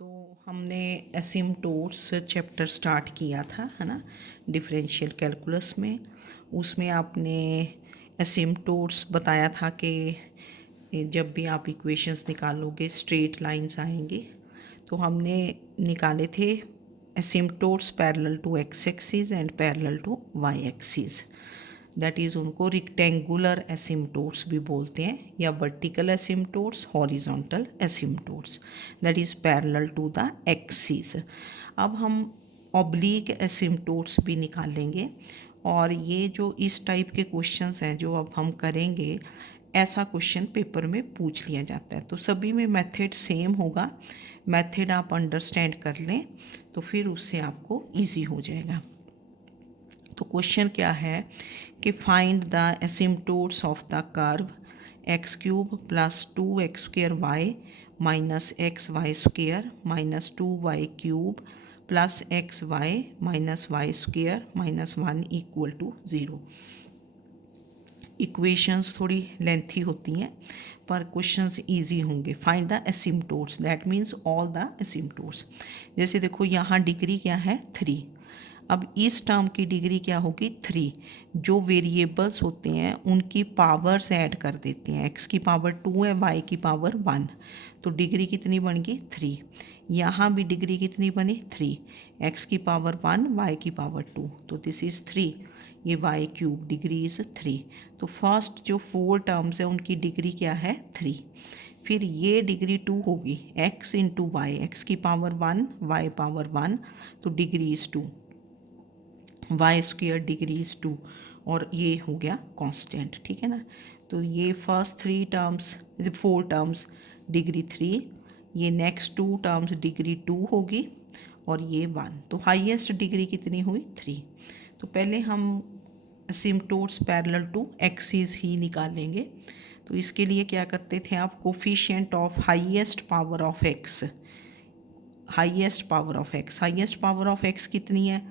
तो हमने asymptotes chapter start किया था, है ना, डिफरेंशियल कैलकुलस में। उसमें आपने एसिम्टोट्स बताया था कि जब भी आप इक्वेशंस निकालोगे स्ट्रेट लाइंस आएंगी। तो हमने निकाले थे asymptotes parallel to x axis and parallel to y axis. That is उनको रिक्टेंगुलर एसिम्टोट्स भी बोलते हैं, या vertical asymptotes, horizontal asymptotes, that is parallel to the axis. अब हम ऑब्लिक एसिम्टोट्स भी निकालेंगे, और ये जो इस टाइप के क्वेश्चंस हैं जो अब हम करेंगे, ऐसा क्वेश्चन पेपर में पूछ लिया जाता है। तो सभी में मेथड सेम होगा, मेथड आप अंडरस्टैंड कर लें तो फिर उससे आपको इजी हो जाएगा। तो क्वेश्चन क्या है कि find the asymptotes of the curve x cube plus 2x² y minus x y square minus 2y cube plus x y minus y square minus 1 equal to 0। Equations थोड़ी लेंथी होती हैं पर क्वेश्चंस इजी होंगे। Find the asymptotes, that means all the asymptotes. जैसे देखो यहाँ degree क्या है 3। अब इस टर्म की डिग्री क्या होगी 3। जो वेरिएबल्स होते हैं उनकी पावर्स ऐड कर देते हैं। x की पावर 2 है, y की पावर 1, तो डिग्री कितनी बन गई 3। यहाँ भी डिग्री कितनी बनी 3, x की पावर 1, y की पावर 2, तो दिस इज़ 3। ये y क्यूब डिग्री इज़ 3। तो फर्स्ट जो 4 टर्म्स है उनकी डिग्री क्या है 3। फिर ये डिग्री 2 होगी, x इंटू वाई, एक्स की पावर 1, y पावर 1, तो degree is 2, y square degree is 2, और ये हो गया कांस्टेंट। ठीक है ना। तो ये फर्स्ट 3 टर्म्स, 4 टर्म्स डिग्री 3, ये नेक्स्ट 2 टर्म्स डिग्री 2 होगी, और ये 1। तो हाईएस्ट डिग्री कितनी हुई 3। तो पहले हम एसिम्टोट्स पैरेलल टू एक्सिस ही निकालेंगे। तो इसके लिए क्या करते थे आप, coefficient of highest power of x, highest power of x, highest power of x कितनी है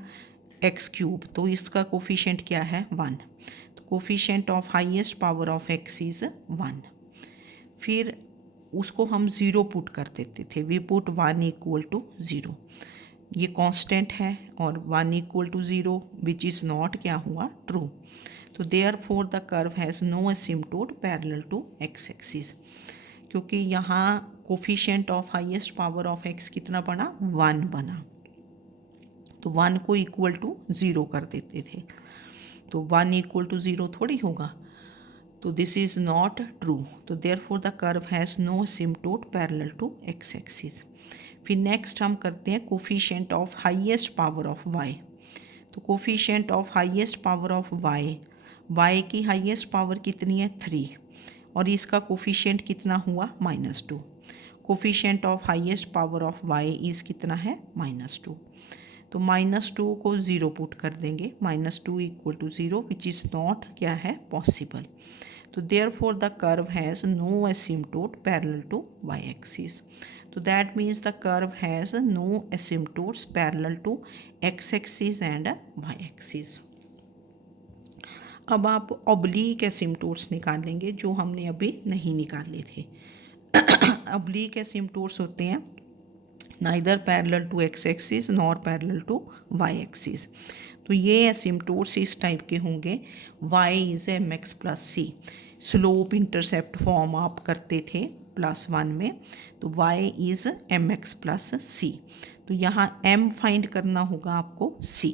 एक्स क्यूब, तो इसका कोफिशिएंट क्या है 1। तो coefficient of highest power of x is 1। फिर उसको हम 0 पुट कर देते थे, वी पुट 1 इक्वल टू 0। ये कांस्टेंट है, और 1 equal to 0 which is not क्या हुआ ट्रू। तो therefore the curve has no asymptote parallel to x axis, क्योंकि यहाँ coefficient of highest power of x कितना बना 1 बना, तो 1 को इक्वल टू 0 कर देते थे। तो 1 इक्वल टू 0 थोड़ी होगा, तो दिस इज़ नॉट ट्रू। तो therefore the curve has no asymptote parallel to x axis. फिर नेक्स्ट हम करते हैं coefficient of highest power of y. तो coefficient of highest power of y, y की हाईएस्ट पावर कितनी है 3, और इसका कोफिशिएंट कितना हुआ -2। Coefficient of highest power of y is कितना है -2। तो -2 को 0 पुट कर देंगे, -2 equal to 0 which is not क्या है पॉसिबल। तो therefore the curve has no asymptote parallel to y axis. तो that means the curve has no asymptotes parallel to x axis and y axis. अब आप oblique asymptotes निकालेंगे जो हमने अभी नहीं निकाले थे। ऑब्लिक एसिम्टोट्स होते हैं neither parallel to x axis nor parallel to y axis. तो ये एसिम्टोट्स इस टाइप के होंगे, y is mx plus c, slope intercept form आप करते थे +1 में, तो y is mx plus c. तो यहाँ m फाइंड करना होगा आपको c।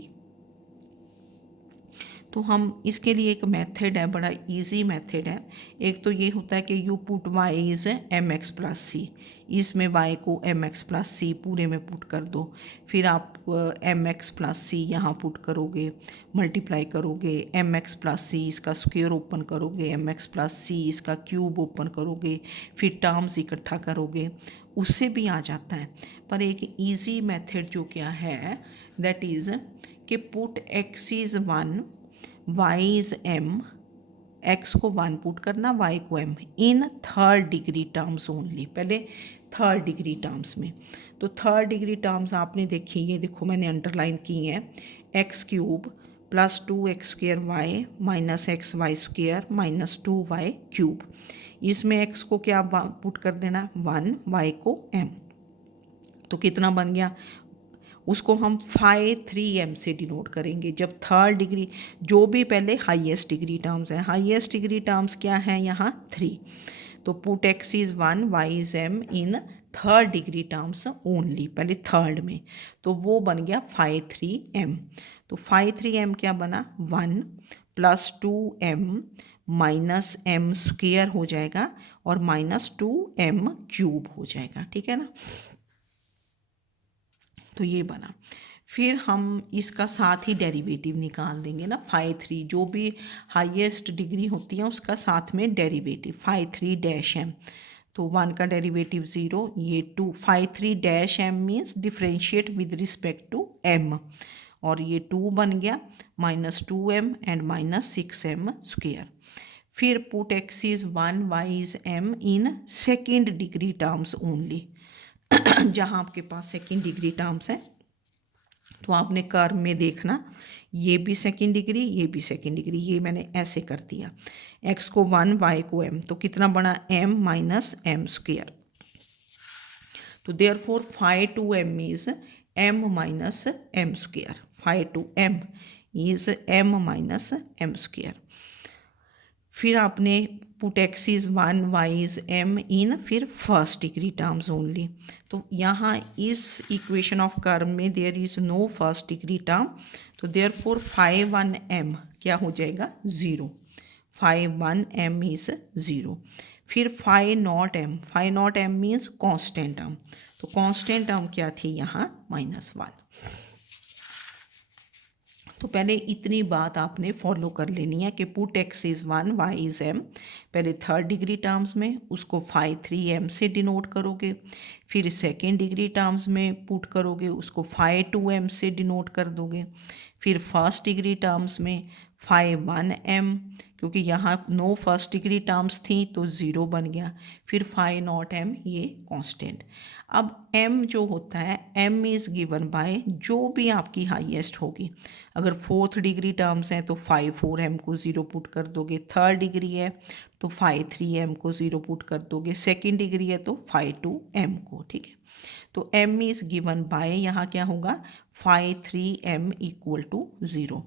तो हम इसके लिए एक मेथड है, बड़ा इजी मेथड है। एक तो ये होता है कि you put y is mx plus c, इसमें y को mx प्लस सी पूरे में पुट कर दो। फिर आप mx प्लस सी यहाँ पुट करोगे, मल्टीप्लाई करोगे, mx प्लस सी इसका स्क्वायर ओपन करोगे, mx प्लस सी इसका क्यूब ओपन करोगे, फिर टर्म्स इकट्ठा करोगे, उससे भी आ जाता है। पर एक ईजी मेथड जो क्या है दैट इज़ कि put x is 1, y is m, x को 1 पुट करना, y को m, in third degree terms only. पहले थर्ड डिग्री टर्म्स में, तो थर्ड डिग्री टर्म्स आपने देखी, ये देखो मैंने अंडरलाइन की हैं, x cube plus 2x² y minus x y square minus 2y cube. इसमें x को क्या पुट कर देना 1, y को m। तो कितना बन गया, उसको हम फाई 3m से डिनोट करेंगे। जब थर्ड डिग्री, जो भी पहले हाईएस्ट डिग्री टर्म्स हैं, हाईएस्ट डिग्री टर्म्स क्या हैं यहाँ 3, तो put x is 1 y is m in third degree terms only, पहले थर्ड में, तो वो बन गया फाई 3m। तो फाई 3m क्या बना, 1 plus 2m minus m square हो जाएगा और माइनस 2m क्यूब हो जाएगा, ठीक है ना। तो ये बना। फिर हम इसका साथ ही डेरिवेटिव निकाल देंगे ना, फाई 3 जो भी हाईएस्ट डिग्री होती है उसका साथ में डेरिवेटिव फाई 3 डैश m, तो 1 का डेरिवेटिव 0, ये 2 phi 3 dash m means differentiate with respect to m, और ये 2 बन गया minus 2m and minus 6m square. फिर put x is 1 y is m in second degree terms only. जहाँ आपके पास सेकेंड डिग्री टर्म्स है तो आपने कर्व में देखना, ये भी सेकेंड डिग्री, ये भी सेकेंड डिग्री, ये मैंने ऐसे कर दिया, x को 1 y को m, तो कितना बना m माइनस m स्क्वेयर। तो therefore phi 2m is m minus m square, phi 2m is m minus m square. फिर आपने put x is 1 y is m in फिर फर्स्ट डिग्री टर्म्स ओनली, तो यहाँ इस इक्वेशन ऑफ कर्व में there is no first degree term, तो therefore phi 1m क्या हो जाएगा 0, फाई 1m इज़ 0। फिर phi naught m means constant term, तो कांस्टेंट टर्म क्या थी यहाँ -1। तो पहले इतनी बात आपने फॉलो कर लेनी है कि put x is 1 y is m, पहले थर्ड डिग्री टर्म्स में उसको फाई 3m से डिनोट करोगे, फिर सेकेंड डिग्री टर्म्स में पुट करोगे उसको फाई 2m से डिनोट कर दोगे, फिर फर्स्ट डिग्री टर्म्स में फाई 1m, क्योंकि यहाँ नो फर्स्ट डिग्री टर्म्स थी तो 0 बन गया, फिर फाई नॉट m, ये कांस्टेंट। अब m जो होता है m इज़ गिवन बाय जो भी आपकी हाईएस्ट होगी, अगर फोर्थ डिग्री टर्म्स हैं तो फाई 4m को 0 पुट कर दोगे, थर्ड डिग्री है तो फाई 3m को 0 पुट कर दोगे, सेकेंड डिग्री है तो फाई 2m को, ठीक है। तो m इज़ गिवन बाय यहाँ क्या होगा फाई 3m इक्वल टू 0।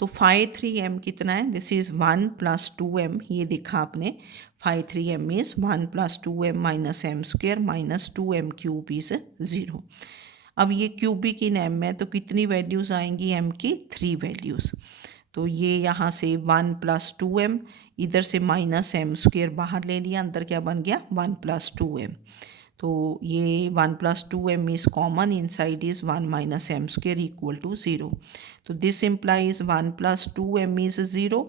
तो फाई 3m कितना है, दिस इज़ 1 प्लस 2m, ये देखा आपने, phi 3m is 1 plus 2m minus m square minus 2m cube is 0। अब ये क्यूबिक इन m है तो कितनी वैल्यूज़ आएंगी m की, 3 वैल्यूज़, तो ये यहाँ से 1 प्लस 2m, इधर से माइनस m स्क्वेयर बाहर ले लिया, अंदर क्या बन गया 1 प्लस 2m, तो ये 1 plus 2m is common, inside is 1 minus m square equal to 0, तो this implies 1 plus 2m is 0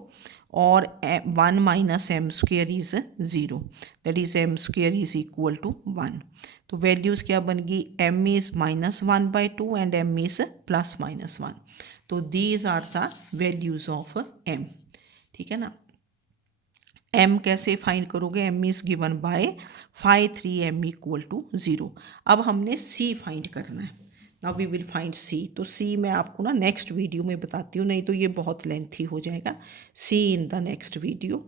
और 1 minus m square is 0, that is m square is equal to 1। तो वैल्यूज़ क्या बन गई, m is -1/2 and m is +-1, तो these are the values of m, ठीक है ना। m कैसे फाइंड करोगे, m is given by phi 3m equal to 0। अब हमने c फाइंड करना है, now we will find c। तो c मैं आपको ना नेक्स्ट वीडियो में बताती हूँ, नहीं तो ये बहुत लेंथी हो जाएगा, c in the next video.